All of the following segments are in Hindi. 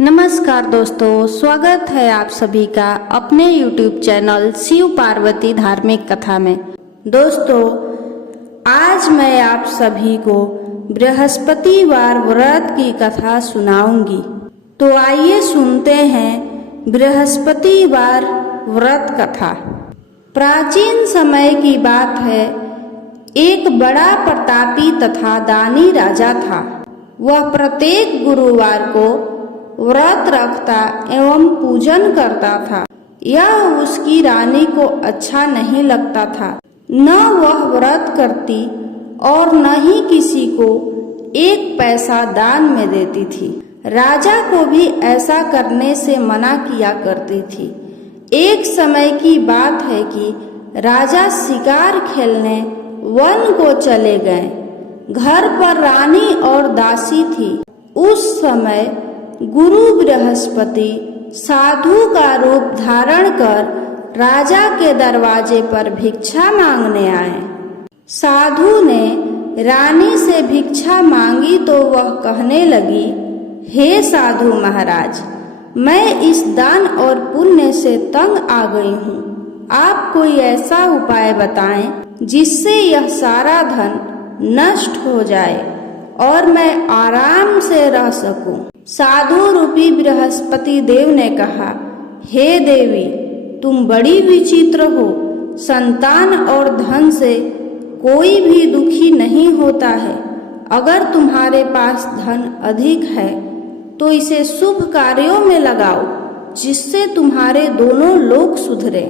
नमस्कार दोस्तों, स्वागत है आप सभी का अपने YouTube चैनल शिव पार्वती धार्मिक कथा में। दोस्तों, आज मैं आप सभी को बृहस्पतिवार व्रत की कथा सुनाऊंगी। तो आइए सुनते हैं बृहस्पतिवार व्रत कथा। प्राचीन समय की बात है। एक बड़ा प्रतापी तथा दानी राजा था। वह प्रत्येक गुरुवार को व्रत रखता एवं पूजन करता था। यह उसकी रानी को अच्छा नहीं लगता था। न वह व्रत करती और न ही किसी को एक पैसा दान में देती थी। राजा को भी ऐसा करने से मना किया करती थी। एक समय की बात है कि राजा शिकार खेलने वन को चले गए। घर पर रानी और दासी थी। उस समय गुरु बृहस्पति साधु का रूप धारण कर राजा के दरवाजे पर भिक्षा मांगने आए। साधु ने रानी से भिक्षा मांगी तो वह कहने लगी, हे साधु महाराज, मैं इस दान और पुण्य से तंग आ गई हूँ। आप कोई ऐसा उपाय बताएं जिससे यह सारा धन नष्ट हो जाए और मैं आराम से रह सकूं। साधु रूपी बृहस्पति देव ने कहा, हे देवी, तुम बड़ी विचित्र हो। संतान और धन से कोई भी दुखी नहीं होता है। अगर तुम्हारे पास धन अधिक है तो इसे शुभ कार्यों में लगाओ जिससे तुम्हारे दोनों लोग सुधरे।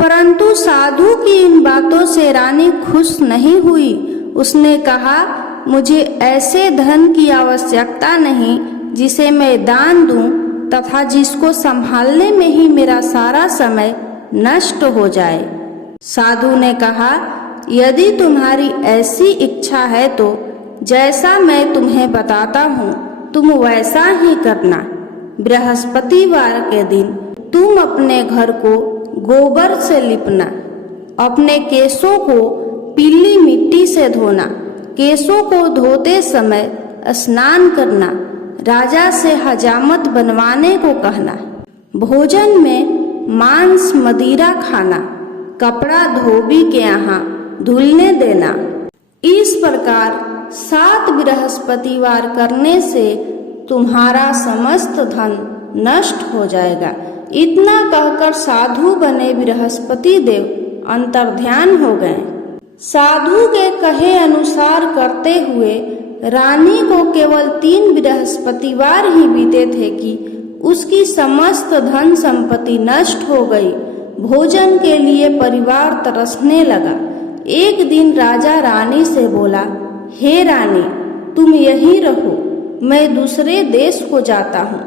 परंतु साधु की इन बातों से रानी खुश नहीं हुई। उसने कहा, मुझे ऐसे धन की आवश्यकता नहीं जिसे मैं दान दूं तथा जिसको संभालने में ही मेरा सारा समय नष्ट हो जाए। साधु ने कहा, यदि तुम्हारी ऐसी इच्छा है तो जैसा मैं तुम्हें बताता हूँ तुम वैसा ही करना। बृहस्पतिवार के दिन तुम अपने घर को गोबर से लिपना, अपने केशों को पीली मिट्टी से धोना, केशों को धोते समय स्नान करना, राजा से हजामत बनवाने को कहना, भोजन में मांस मदिरा खाना, कपड़ा धोबी के यहाँ धुलने देना। इस प्रकार 7 बृहस्पतिवार करने से तुम्हारा समस्त धन नष्ट हो जाएगा। इतना कहकर साधु बने बृहस्पति देव अंतर्ध्यान हो गए। साधु के कहे अनुसार करते हुए रानी को केवल 3 बृहस्पतिवार ही बीते थे कि उसकी समस्त धन संपत्ति नष्ट हो गई। भोजन के लिए परिवार तरसने लगा। एक दिन राजा रानी से बोला, हे रानी, तुम यहीं रहो, मैं दूसरे देश को जाता हूँ,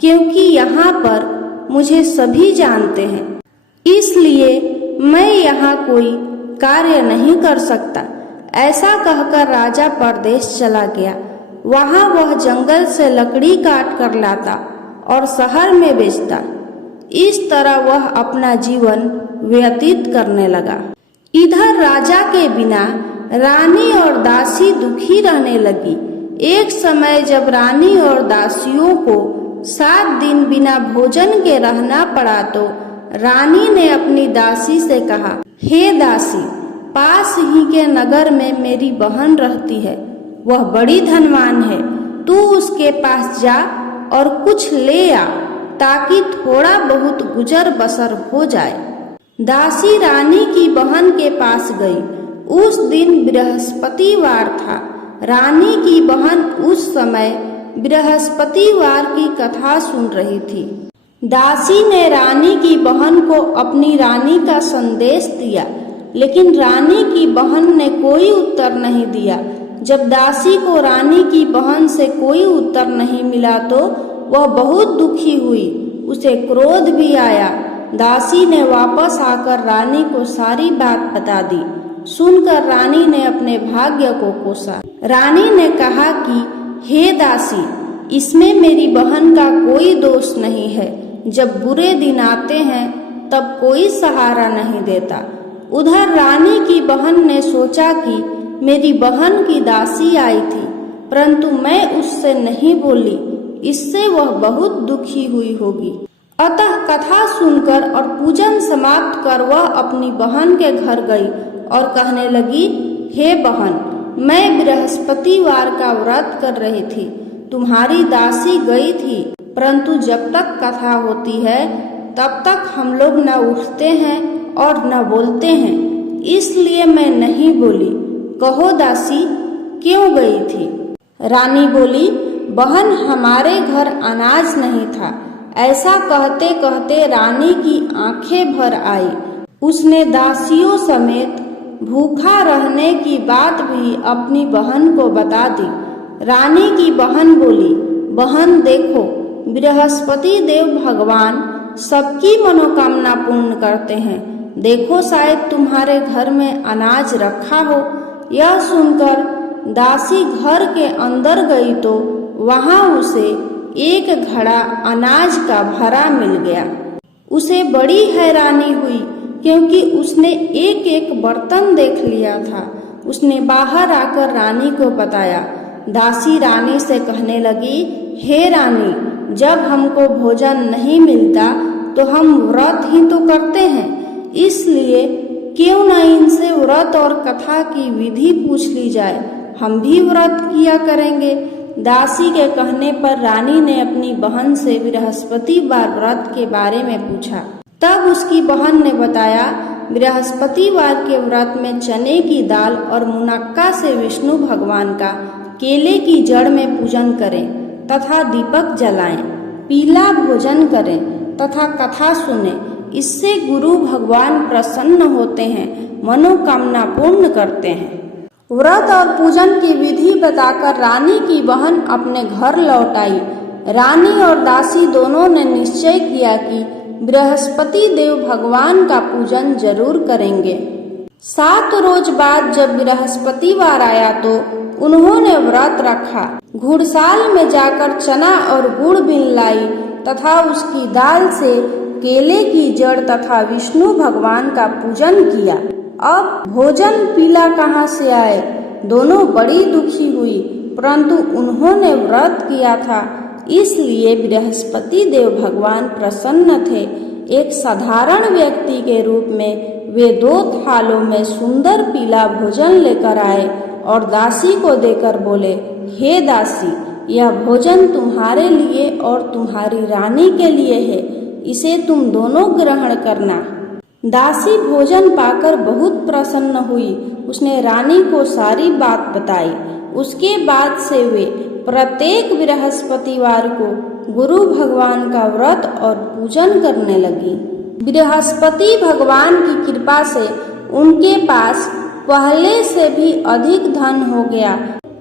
क्योंकि यहाँ पर मुझे सभी जानते हैं, इसलिए मैं यहाँ कोई कार्य नहीं कर सकता। ऐसा कहकर राजा परदेश चला गया। वहां वह जंगल से लकड़ी काट कर लाता और शहर में बेचता। इस तरह वह अपना जीवन व्यतीत करने लगा। इधर राजा के बिना रानी और दासी दुखी रहने लगी। एक समय जब रानी और दासियों को 7 दिन बिना भोजन के रहना पड़ा तो रानी ने अपनी दासी से कहा, हे दासी, पास ही के नगर में मेरी बहन रहती है। वह बड़ी धनवान है। तू उसके पास जा और कुछ ले आ ताकि थोड़ा बहुत गुजर बसर हो जाए। दासी रानी की बहन के पास गई। उस दिन बृहस्पतिवार था। रानी की बहन उस समय बृहस्पतिवार की कथा सुन रही थी। दासी ने रानी की बहन को अपनी रानी का संदेश दिया, लेकिन रानी की बहन ने कोई उत्तर नहीं दिया। जब दासी को रानी की बहन से कोई उत्तर नहीं मिला तो वह बहुत दुखी हुई। उसे क्रोध भी आया। दासी ने वापस आकर रानी को सारी बात बता दी। सुनकर रानी ने अपने भाग्य को कोसा। रानी ने कहा कि हे दासी, इसमें मेरी बहन का कोई दोष नहीं है। जब बुरे दिन आते हैं तब कोई सहारा नहीं देता। उधर रानी की बहन ने सोचा कि मेरी बहन की दासी आई थी, परंतु मैं उससे नहीं बोली, इससे वह बहुत दुखी हुई होगी। अतः कथा सुनकर और पूजन समाप्त कर वह अपनी बहन के घर गई और कहने लगी, हे बहन, मैं बृहस्पतिवार का व्रत कर रही थी। तुम्हारी दासी गई थी, परंतु जब तक कथा होती है तब तक हम लोग न उठते हैं और न बोलते हैं, इसलिए मैं नहीं बोली। कहो दासी, क्यों गई थी? रानी बोली, बहन, हमारे घर अनाज नहीं था। ऐसा कहते कहते रानी की आंखें भर आई। उसने दासियों समेत भूखा रहने की बात भी अपनी बहन को बता दी। रानी की बहन बोली, बहन देखो, बृहस्पति देव भगवान सबकी मनोकामना पूर्ण करते हैं। देखो, शायद तुम्हारे घर में अनाज रखा हो। यह सुनकर दासी घर के अंदर गई तो वहां उसे एक घड़ा अनाज का भरा मिल गया। उसे बड़ी हैरानी हुई, क्योंकि उसने एक एक बर्तन देख लिया था। उसने बाहर आकर रानी को बताया। दासी रानी से कहने लगी, हे रानी, जब हमको भोजन नहीं मिलता तो हम व्रत ही तो करते हैं, इसलिए क्यों न इनसे व्रत और कथा की विधि पूछ ली जाए, हम भी व्रत किया करेंगे। दासी के कहने पर रानी ने अपनी बहन से बृहस्पतिवार व्रत के बारे में पूछा। तब उसकी बहन ने बताया, बृहस्पतिवार के व्रत में चने की दाल और मुनक्का से विष्णु भगवान का केले की जड़ में पूजन करें तथा दीपक जलाएं, पीला भोजन करें तथा कथा सुने। इससे गुरु भगवान प्रसन्न होते हैं, मनोकामना पूर्ण करते हैं। व्रत और पूजन की विधि बताकर रानी की बहन अपने घर लौट आई। रानी और दासी दोनों ने निश्चय किया कि बृहस्पति देव भगवान का पूजन जरूर करेंगे। 7 रोज बाद जब बृहस्पतिवार आया तो उन्होंने व्रत रखा। घुड़साल में जाकर चना और गुड़ बीन लाई तथा उसकी दाल से केले की जड़ तथा विष्णु भगवान का पूजन किया। अब भोजन पीला कहाँ से आए? दोनों बड़ी दुखी हुई, परंतु उन्होंने व्रत किया था, इसलिए बृहस्पति देव भगवान प्रसन्न थे। एक साधारण व्यक्ति के रूप में वे 2 थालों में सुंदर पीला भोजन लेकर आए और दासी को देकर बोले, हे दासी, यह भोजन तुम्हारे लिए और तुम्हारी रानी के लिए है, इसे तुम दोनों ग्रहण करना। दासी भोजन पाकर बहुत प्रसन्न हुई। उसने रानी को सारी बात बताई। उसके बाद से वे प्रत्येक बृहस्पतिवार को गुरु भगवान का व्रत और पूजन करने लगी। बृहस्पति भगवान की कृपा से उनके पास पहले से भी अधिक धन हो गया,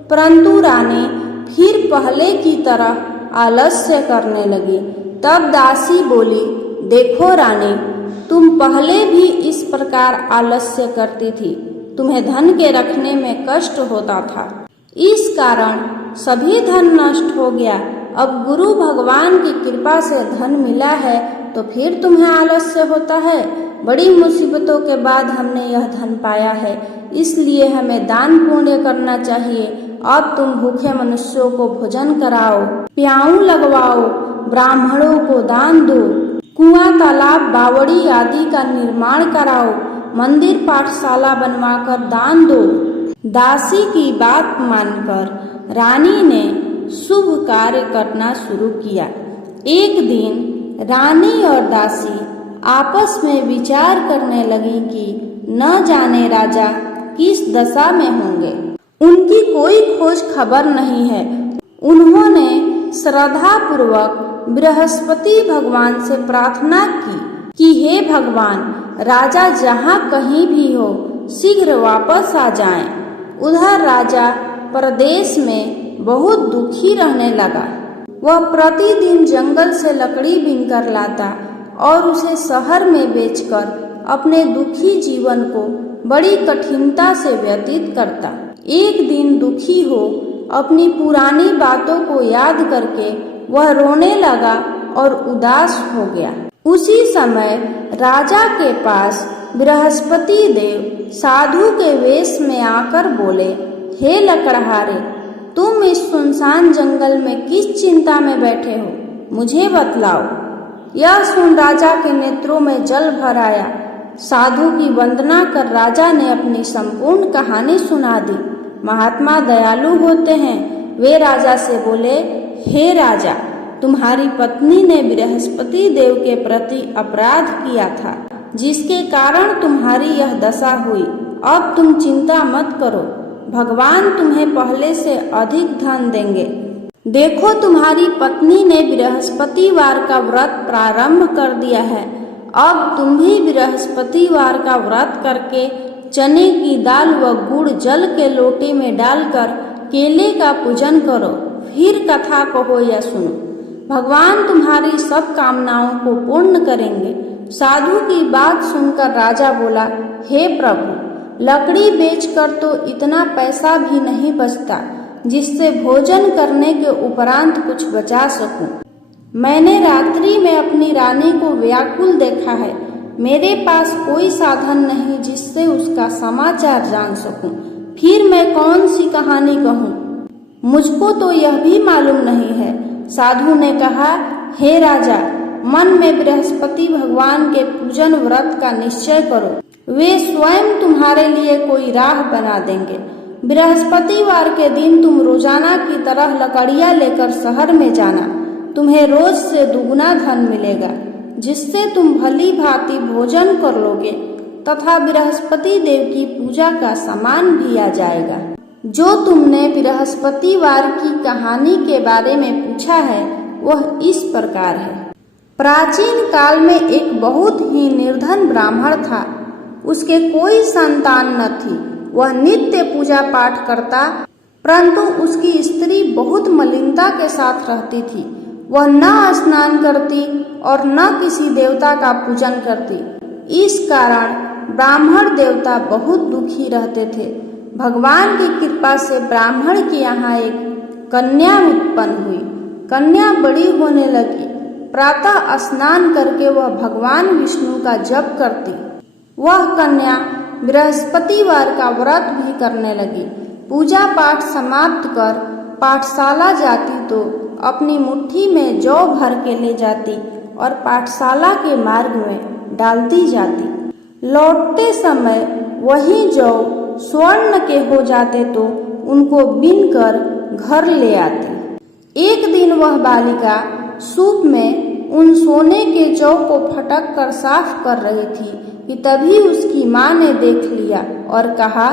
परंतु रानी फिर पहले की तरह आलस्य करने लगी। तब दासी बोली, देखो रानी, तुम पहले भी इस प्रकार आलस्य करती थी, तुम्हें धन के रखने में कष्ट होता था, इस कारण सभी धन नष्ट हो गया। अब गुरु भगवान की कृपा से धन मिला है तो फिर तुम्हें आलस्य होता है। बड़ी मुसीबतों के बाद हमने यह धन पाया है, इसलिए हमें दान पुण्य करना चाहिए। अब तुम भूखे मनुष्यों को भोजन कराओ, प्याऊ लगवाओ, ब्राह्मणों को दान दो, कुआं, तालाब, बावड़ी आदि का निर्माण कराओ, मंदिर पाठशाला बनवाकर दान दो। दासी की बात मानकर रानी ने शुभ कार्य करना शुरू किया। एक दिन रानी और दासी आपस में विचार करने लगी कि न जाने राजा किस दशा में होंगे। उनकी कोई खोज खबर नहीं है। उन्होंने श्रद्धा पूर्वक बृहस्पति भगवान से प्रार्थना की कि हे भगवान, राजा जहाँ कहीं भी हो शीघ्र वापस आ जाएं। उधर राजा प्रदेश में बहुत दुखी रहने लगा। वह प्रतिदिन जंगल से लकड़ी बीनकर लाता और उसे शहर में बेचकर अपने दुखी जीवन को बड़ी कठिनता से व्यतीत करता। एक दिन दुखी हो अपनी पुरानी बातों को याद करके वह रोने लगा और उदास हो गया। उसी समय राजा के पास बृहस्पति देव साधु के वेश में आकर बोले, हे लकड़हारे, तुम इस सुनसान जंगल में किस चिंता में बैठे हो, मुझे बतलाओ। यह सुन राजा के नेत्रों में जल भर आया। साधु की वंदना कर राजा ने अपनी संपूर्ण कहानी सुना दी। महात्मा दयालु होते हैं। वे राजा से बोले, हे राजा, तुम्हारी पत्नी ने बृहस्पति देव के प्रति अपराध किया था, जिसके कारण तुम्हारी यह दशा हुई। अब तुम चिंता मत करो, भगवान तुम्हें पहले से अधिक धन देंगे। देखो, तुम्हारी पत्नी ने बृहस्पतिवार का व्रत प्रारंभ कर दिया है। अब तुम भी बृहस्पतिवार का व्रत करके चने की दाल व गुड़ जल के लोटे में डालकर केले का पूजन करो, फिर कथा कहो या सुनो। भगवान तुम्हारी सब कामनाओं को पूर्ण करेंगे। साधु की बात सुनकर राजा बोला, हे प्रभु, लकड़ी बेचकर तो इतना पैसा भी नहीं बचता जिससे भोजन करने के उपरांत कुछ बचा सकूं। मैंने रात्रि में अपनी रानी को व्याकुल देखा है। मेरे पास कोई साधन नहीं जिससे उसका समाचार जान सकूं। फिर मैं कौन सी कहानी कहूं? मुझको तो यह भी मालूम नहीं है। साधु ने कहा, हे राजा, मन में बृहस्पति भगवान के पूजन व्रत का निश्चय करो। वे स्वयं तुम्हारे लिए कोई राह बना देंगे। बृहस्पतिवार के दिन तुम रोजाना की तरह लकड़ियां लेकर शहर में जाना। तुम्हें रोज से दुगुना धन मिलेगा, जिससे तुम भली भांति भोजन कर लोगे तथा बृहस्पति देव की पूजा का सामान भी आ जाएगा। जो तुमने बृहस्पतिवार की कहानी के बारे में पूछा है, वह इस प्रकार है। प्राचीन काल में एक बहुत ही निर्धन ब्राह्मण था। उसके कोई संतान न थी। वह नित्य पूजा पाठ करता, परंतु उसकी स्त्री बहुत मलिनता के साथ रहती थी। वह न स्नान करती और न किसी देवता का पूजन करती। इस कारण ब्राह्मण देवता बहुत दुखी रहते थे। भगवान की कृपा से ब्राह्मण के यहाँ एक कन्या उत्पन्न हुई। कन्या बड़ी होने लगी। प्रातः स्नान करके वह भगवान विष्णु का जप करती। वह कन्या बृहस्पतिवार का व्रत भी करने लगी। पूजा पाठ समाप्त कर पाठशाला जाती तो अपनी मुट्ठी में जौ भर के ले जाती और पाठशाला के मार्ग में डालती जाती। लौटते समय वही जौ स्वर्ण के हो जाते तो उनको बीन कर घर ले आती। एक दिन वह बालिका सूप में उन सोने के जौ को फटक कर साफ कर रही थी कि तभी उसकी माँ ने देख लिया और कहा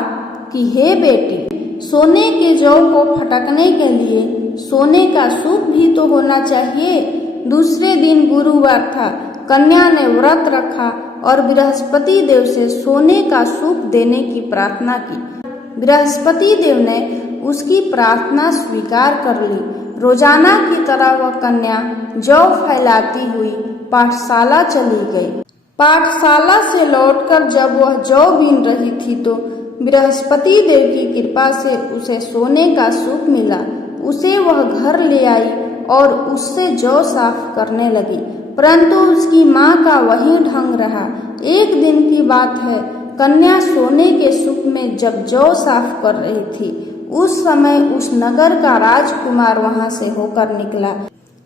कि हे बेटी, सोने के जौ को फटकने के लिए सोने का सूप भी तो होना चाहिए। दूसरे दिन गुरुवार था। कन्या ने व्रत रखा और बृहस्पति देव से सोने का सूप देने की प्रार्थना की। बृहस्पति देव ने उसकी प्रार्थना स्वीकार कर ली। रोजाना की तरह वह कन्या जौ फैलाती हुई पाठशाला चली गई। पाठशाला से लौटकर जब वह जौ बीन रही थी तो बृहस्पति देव की कृपा से उसे सोने का सूप मिला। उसे वह घर ले आई और उससे जौ साफ करने लगी, परंतु उसकी माँ का वही ढंग रहा। एक दिन की बात है, कन्या सोने के सूप में जब जौ साफ कर रही थी, उस समय उस नगर का राजकुमार वहां से होकर निकला।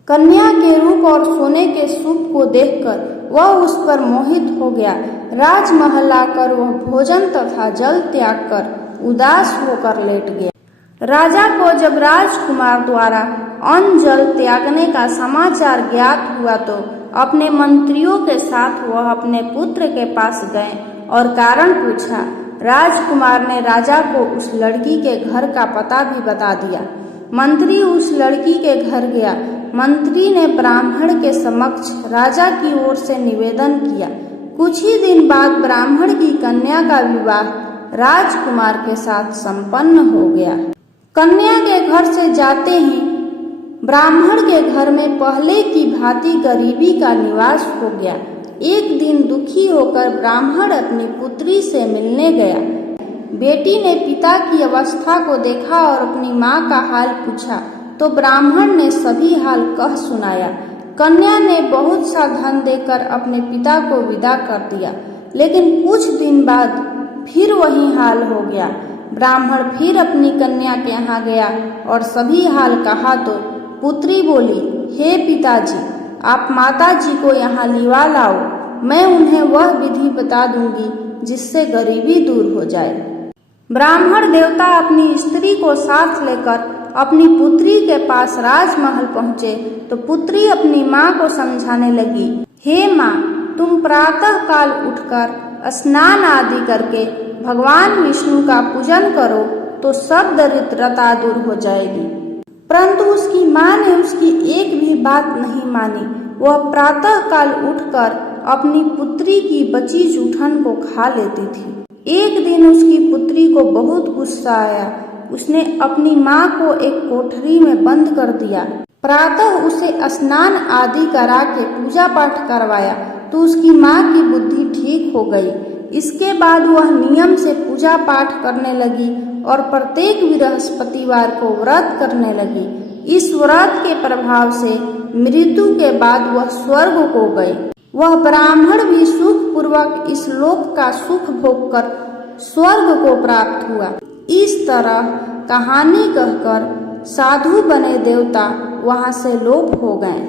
कन्या के रूप और सोने के सूप को देखकर वह उस पर मोहित हो गया। राजमहल आकर वह भोजन तथा जल त्याग कर उदास होकर लेट गया। राजा को जब राजकुमार द्वारा अन्न जल त्यागने का समाचार ज्ञात हुआ तो अपने मंत्रियों के साथ वह अपने पुत्र के पास गए और कारण पूछा। राजकुमार ने राजा को उस लड़की के घर का पता भी बता दिया। मंत्री उस लड़की के घर गया। मंत्री ने ब्राह्मण के समक्ष राजा की ओर से निवेदन किया। कुछ ही दिन बाद ब्राह्मण की कन्या का विवाह राजकुमार के साथ संपन्न हो गया। कन्या के घर से जाते ही ब्राह्मण के घर में पहले की भांति गरीबी का निवास हो गया। एक दिन दुखी होकर ब्राह्मण अपनी पुत्री से मिलने गया। बेटी ने पिता की अवस्था को देखा और अपनी माँ का हाल पूछा तो ब्राह्मण ने सभी हाल कह सुनाया। कन्या ने बहुत सा धन देकर अपने पिता को विदा कर दिया, लेकिन कुछ दिन बाद फिर वही हाल हो गया। ब्राह्मण फिर अपनी कन्या के यहाँ गया और सभी हाल कहा तो पुत्री बोली, हे पिताजी, आप माता जी को यहाँ लिवा लाओ, मैं उन्हें वह विधि बता दूंगी जिससे गरीबी दूर हो जाए। ब्राह्मण देवता अपनी स्त्री को साथ लेकर अपनी पुत्री के पास राजमहल पहुँचे तो पुत्री अपनी माँ को समझाने लगी, हे माँ, तुम प्रातः काल उठकर स्नान आदि करके भगवान विष्णु का पूजन करो तो सब दरिद्रता दूर हो जाएगी। परंतु उसकी माँ ने उसकी एक भी बात नहीं मानी। वह प्रातः काल उठकर अपनी पुत्री की बची जूठन को खा लेती थी। एक दिन उसकी पुत्री को बहुत गुस्सा आया। उसने अपनी माँ को एक कोठरी में बंद कर दिया। प्रातः उसे स्नान आदि करा के पूजा पाठ करवाया तो उसकी माँ की बुद्धि ठीक हो गई। इसके बाद वह नियम से पूजा पाठ करने लगी और प्रत्येक बृहस्पतिवार को व्रत करने लगी। इस व्रत के प्रभाव से मृत्यु के बाद वह स्वर्ग को गई। वह ब्राह्मण भी सुख पूर्वक इस लोक का सुख भोग कर स्वर्ग को प्राप्त हुआ। इस तरह कहानी कहकर साधु बने देवता वहां से लोप हो गए।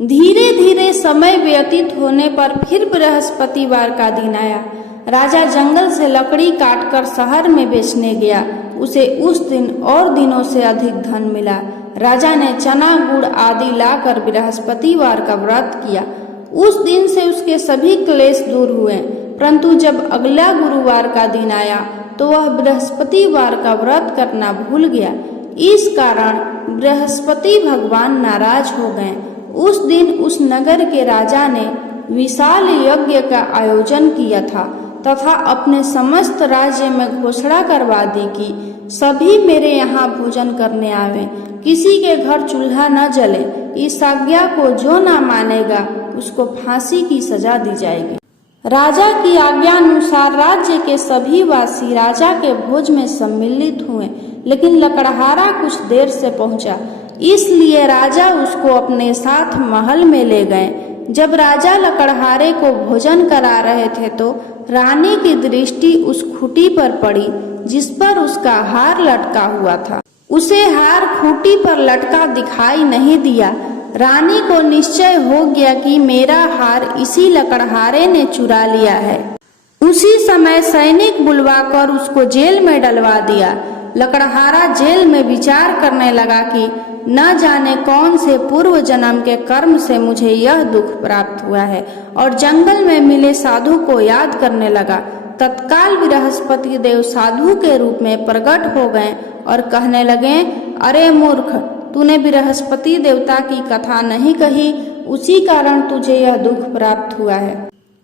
धीरे धीरे समय व्यतीत होने पर फिर बृहस्पतिवार का दिन आया। राजा जंगल से लकड़ी काटकर शहर में बेचने गया। उसे उस दिन और दिनों से अधिक धन मिला। राजा ने चना गुड़ आदि लाकर बृहस्पतिवार का व्रत किया। उस दिन से उसके सभी क्लेश दूर हुए। परंतु जब अगला गुरुवार का दिन आया तो वह बृहस्पतिवार का व्रत करना भूल गया। इस कारण बृहस्पति भगवान नाराज हो गए। उस दिन उस नगर के राजा ने विशाल यज्ञ का आयोजन किया था तथा अपने समस्त राज्य में घोषणा करवा दी कि सभी मेरे यहाँ भोजन करने आवे, किसी के घर चूल्हा न जले। इस आज्ञा को जो न मानेगा उसको फांसी की सजा दी जाएगी। राजा की आज्ञा अनुसार राज्य के सभी वासी राजा के भोज में सम्मिलित हुए, लेकिन लकड़हारा कुछ देर से पहुंचा, इसलिए राजा उसको अपने साथ महल में ले गए। जब राजा लकड़हारे को भोजन करा रहे थे तो रानी की दृष्टि उस खूंटी पर पड़ी जिस पर उसका हार लटका हुआ था। उसे हार खूंटी पर लटका दिखाई नहीं दिया। रानी को निश्चय हो गया कि मेरा हार इसी लकड़हारे ने चुरा लिया है। उसी समय सैनिक बुलवाकर उसको जेल में डलवा दिया। लकड़हारा जेल में विचार करने लगा कि न जाने कौन से पूर्व जन्म के कर्म से मुझे यह दुख प्राप्त हुआ है, और जंगल में मिले साधु को याद करने लगा। तत्काल बृहस्पति देव साधु के रूप में प्रकट हो गए और कहने लगे, अरे मूर्ख, तूने बृहस्पति देवता की कथा नहीं कही, उसी कारण तुझे यह दुख प्राप्त हुआ है।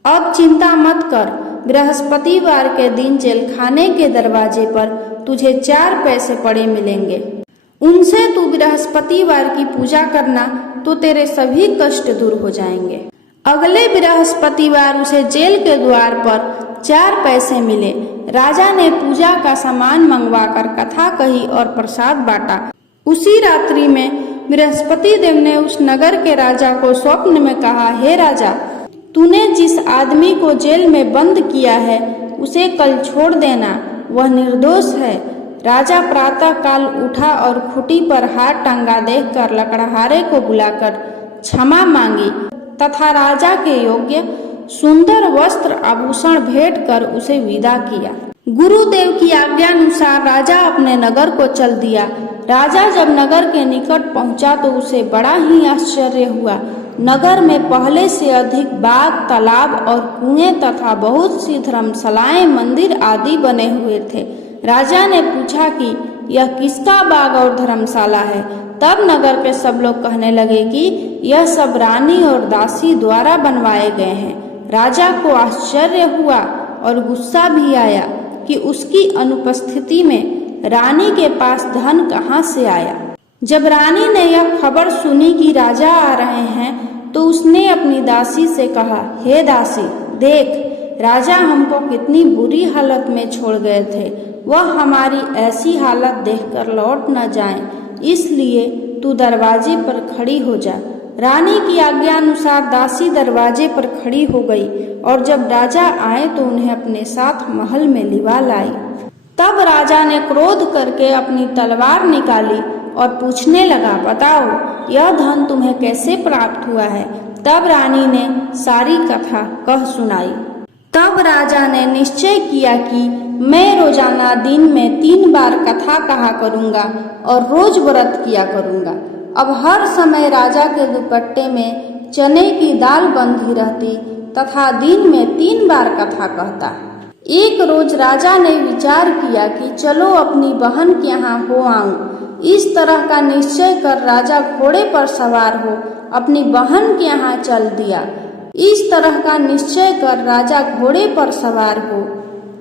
अब चिंता मत कर, बृहस्पतिवार के दिन जेलखाने के दरवाजे पर तुझे 4 पैसे पड़े मिलेंगे। उनसे तू बृहस्पतिवार की पूजा करना तो तेरे सभी कष्ट दूर हो जाएंगे। अगले बृहस्पतिवार उसे जेल के द्वार पर 4 पैसे मिले। राजा ने पूजा का सामान मंगवाकर कथा कही और प्रसाद बांटा। उसी रात्रि में बृहस्पति देव ने उस नगर के राजा को स्वप्न में कहा, हे राजा, तूने जिस आदमी को जेल में बंद किया है उसे कल छोड़ देना, वह निर्दोष है। राजा प्रातः काल उठा और खूंटी पर हाथ टंगा देखकर लकड़हारे को बुलाकर क्षमा मांगी तथा राजा के योग्य सुंदर वस्त्र आभूषण भेंट कर उसे विदा किया। गुरुदेव की आज्ञानुसार राजा अपने नगर को चल दिया। राजा जब नगर के निकट पहुंचा तो उसे बड़ा ही आश्चर्य हुआ। नगर में पहले से अधिक बाग, तालाब और कुएं तथा बहुत सी धर्मशालाएं, मंदिर आदि बने हुए थे। राजा ने पूछा कि यह किसका बाग और धर्मशाला है। तब नगर के सब लोग कहने लगे कि यह सब रानी और दासी द्वारा बनवाए गए हैं। राजा को आश्चर्य हुआ और गुस्सा भी आया कि उसकी अनुपस्थिति में रानी के पास धन कहाँ से आया। जब रानी ने यह खबर सुनी कि राजा आ रहे हैं तो उसने अपनी दासी से कहा, हे दासी, देख, राजा हमको कितनी बुरी हालत में छोड़ गए थे। वह हमारी ऐसी हालत देखकर लौट न जाएं, इसलिए तू दरवाजे पर खड़ी हो जा। रानी की आज्ञा अनुसार दासी दरवाजे पर खड़ी हो गई और जब राजा आए तो उन्हें अपने साथ महल में लिवा लाई। तब राजा ने क्रोध करके अपनी तलवार निकाली और पूछने लगा, बताओ यह धन तुम्हें कैसे प्राप्त हुआ है। तब रानी ने सारी कथा कह सुनाई। तब राजा ने निश्चय किया कि मैं रोजाना दिन में 3 बार कथा कहा करूंगा और रोज व्रत किया करूंगा। अब हर समय राजा के दुपट्टे में चने की दाल बंधी रहती तथा दिन में 3 बार कथा कहता। एक रोज राजा ने विचार किया कि चलो अपनी बहन के यहाँ हो आऊं। इस तरह का निश्चय कर राजा घोड़े पर सवार हो अपनी बहन के यहाँ चल दिया। इस तरह का निश्चय कर राजा घोड़े पर सवार हो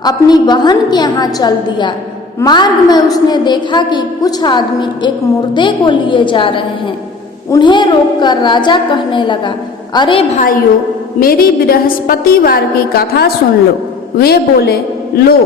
अपनी बहन के यहाँ चल दिया। मार्ग में उसने देखा कि कुछ आदमी एक मुर्दे को लिए जा रहे हैं। उन्हें रोककर राजा कहने लगा, अरे भाइयों, मेरी बृहस्पतिवार की कथा सुन लो। वे बोले, लो,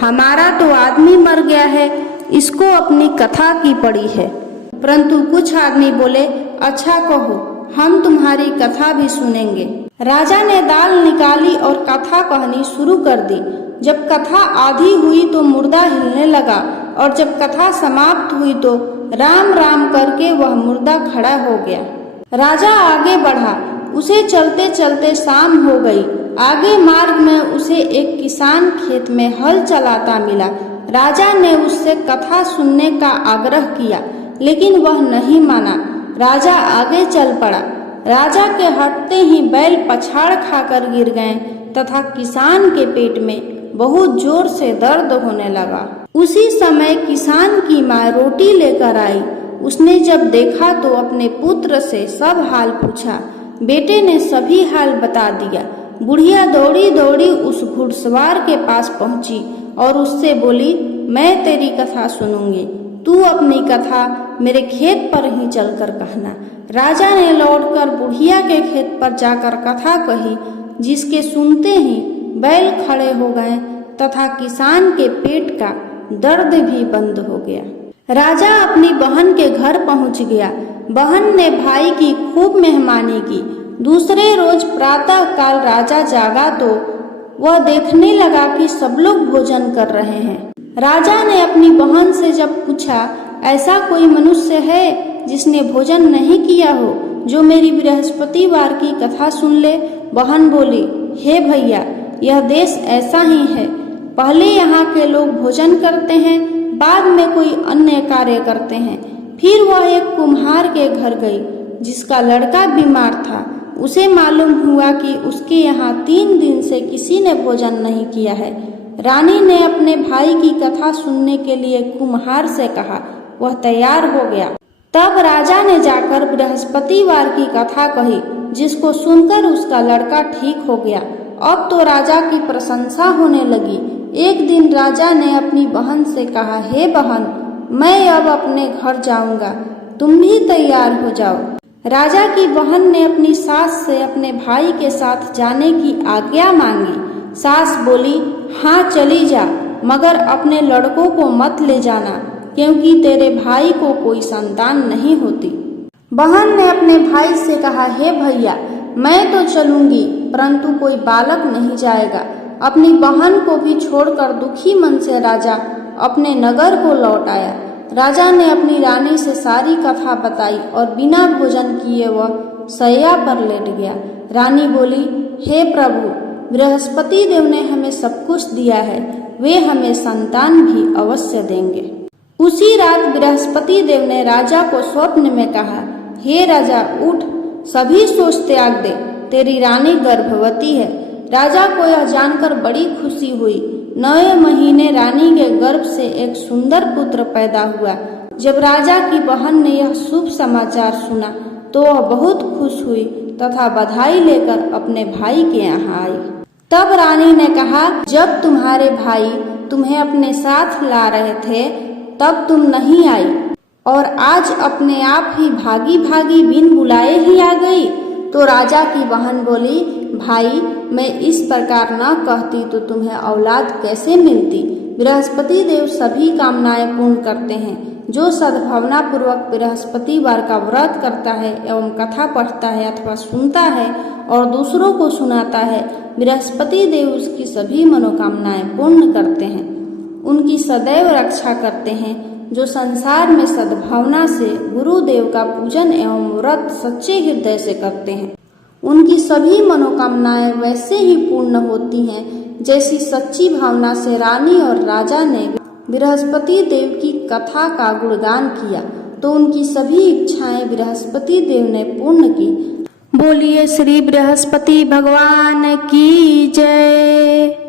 हमारा तो आदमी मर गया है, इसको अपनी कथा की पड़ी है। परंतु कुछ आदमी बोले, अच्छा कहो, हम तुम्हारी कथा भी सुनेंगे। राजा ने दाल निकाली और कथा कहनी शुरू कर दी। जब कथा आधी हुई तो मुर्दा हिलने लगा और जब कथा समाप्त हुई तो राम राम करके वह मुर्दा खड़ा हो गया। राजा आगे बढ़ा। उसे चलते चलते शाम हो गई। आगे मार्ग में उसे एक किसान खेत में हल चलाता मिला। राजा ने उससे कथा सुनने का आग्रह किया, लेकिन वह नहीं माना। राजा आगे चल पड़ा। राजा के हटते ही बैल पछाड़ खाकर गिर गए तथा किसान के पेट में बहुत जोर से दर्द होने लगा। उसी समय किसान की माँ रोटी लेकर आई। उसने जब देखा तो अपने पुत्र से सब हाल पूछा। बेटे ने सभी हाल बता दिया। बुढ़िया दौड़ी दौड़ी उस घुड़सवार के पास पहुंची और उससे बोली, मैं तेरी कथा सुनूंगी, तू अपनी कथा मेरे खेत पर ही चलकर कहना। राजा ने लौटकर बुढ़िया के खेत पर जाकर कथा कही, जिसके सुनते ही बैल खड़े हो गए तथा किसान के पेट का दर्द भी बंद हो गया। राजा अपनी बहन के घर पहुंच गया। बहन ने भाई की खूब मेहमानी की। दूसरे रोज प्रातः काल राजा जागा तो वह देखने लगा कि सब लोग भोजन कर रहे हैं। राजा ने अपनी बहन से जब पूछा, ऐसा कोई मनुष्य है जिसने भोजन नहीं किया हो, जो मेरी बृहस्पतिवार की कथा सुन ले। बहन बोली, हे भैया, यह देश ऐसा ही है। पहले यहाँ के लोग भोजन करते हैं, बाद में कोई अन्य कार्य करते हैं। फिर वह एक कुम्हार के घर गई, जिसका लड़का बीमार था। उसे मालूम हुआ कि उसके यहाँ 3 दिन से किसी ने भोजन नहीं किया है। रानी ने अपने भाई की कथा सुनने के लिए कुम्हार से कहा। वह तैयार हो गया। तब राजा ने जाकर बृहस्पतिवार की कथा कही, जिसको सुनकर उसका लड़का ठीक हो गया। अब तो राजा की प्रशंसा होने लगी। एक दिन राजा ने अपनी बहन से कहा, हे बहन, मैं अब अपने घर जाऊंगा, तुम भी तैयार हो जाओ। राजा की बहन ने अपनी सास से अपने भाई के साथ जाने की आज्ञा मांगी। सास बोली, हाँ चली जा, मगर अपने लड़कों को मत ले जाना, क्योंकि तेरे भाई को कोई संतान नहीं होती। बहन ने अपने भाई से कहा, हे भैया, मैं तो चलूंगी, परंतु कोई बालक नहीं जाएगा। अपनी बहन को भी छोड़कर दुखी मन से राजा अपने नगर को लौट आया। राजा ने अपनी रानी से सारी कथा बताई और बिना भोजन किए वह शैया पर लेट गया। रानी बोली, हे प्रभु, बृहस्पति देव ने हमें सब कुछ दिया है, वे हमें संतान भी अवश्य देंगे। उसी रात बृहस्पति देव ने राजा को स्वप्न में कहा, हे राजा, उठ, सभी सोच त्याग दे, तेरी रानी गर्भवती है। राजा को यह जानकर बड़ी खुशी हुई। 9वें महीने रानी के गर्भ से एक सुंदर पुत्र पैदा हुआ। जब राजा की बहन ने यह शुभ समाचार सुना तो वह बहुत खुश हुई तथा बधाई लेकर अपने भाई के यहाँ आई। तब रानी ने कहा, जब तुम्हारे भाई तुम्हें अपने साथ ला रहे थे तब तुम नहीं आई, और आज अपने आप ही भागी भागी बिन बुलाए ही आ गई। तो राजा की बहन बोली, भाई, मैं इस प्रकार न कहती तो तुम्हें औलाद कैसे मिलती। बृहस्पति देव सभी कामनाएं पूर्ण करते हैं। जो सद्भावना पूर्वक बृहस्पतिवार का व्रत करता है एवं कथा पढ़ता है अथवा सुनता है और दूसरों को सुनाता है, बृहस्पति देव उसकी सभी मनोकामनाएं पूर्ण करते हैं। उनकी सदैव रक्षा करते हैं। जो संसार में सद्भावना से गुरुदेव का पूजन एवं व्रत सच्चे हृदय से करते हैं, उनकी सभी मनोकामनाएं वैसे ही पूर्ण होती हैं जैसी सच्ची भावना से रानी और राजा ने बृहस्पति देव की कथा का गुणगान किया तो उनकी सभी इच्छाएं बृहस्पति देव ने पूर्ण की। बोलिए श्री बृहस्पति भगवान की जय।